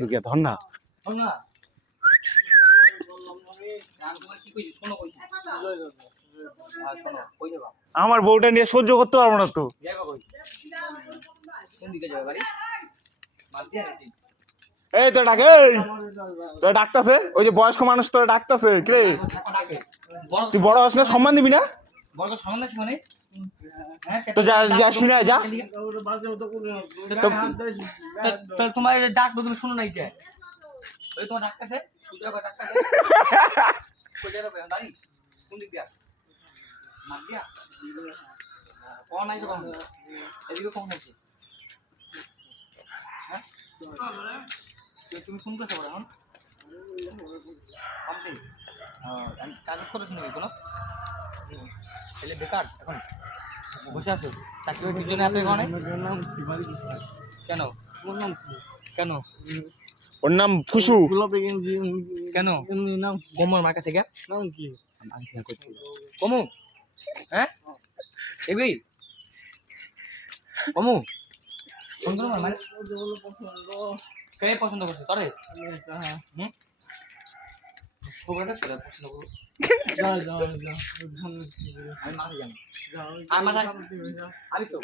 ঢুকে ধর না আমার বউটা নিয়ে সহ্য করতে পারবো না তো। এই তো ডাক, এই তোরা ডাকতাছে, ওই যে বয়স্ক মানুষ তোরা ডাকতাছে কিরে, তুই বড় হস না, সম্মান দিবি না? তো যা যা শুনে যা। তোমার ডাকবো, তুমি শুনো নাই যে ওই তোমার ডাকতেছে কোন দিক দিয়া মার দিয়া কখন আইছো, কখন এদিকে কখন আইছো? হ্যাঁ তুমি ফোন করছো এখন কাজ করেছো নাকি কোনো? তাহলে বেকার এখন বসে আছো, চাকরি দুজনে আছে এখানে কেন? কেন ওর নাম ফুসু। কেন কোমর মার কাছে গিয়া কমু? হ্যাঁ এবি কমু ফোন করো মানে কে পছন্দ করছো তোরে? হুম খুব একটা ছেলে পছন্দ করো আমি মাথায় জানি আর মাথায় আমি তো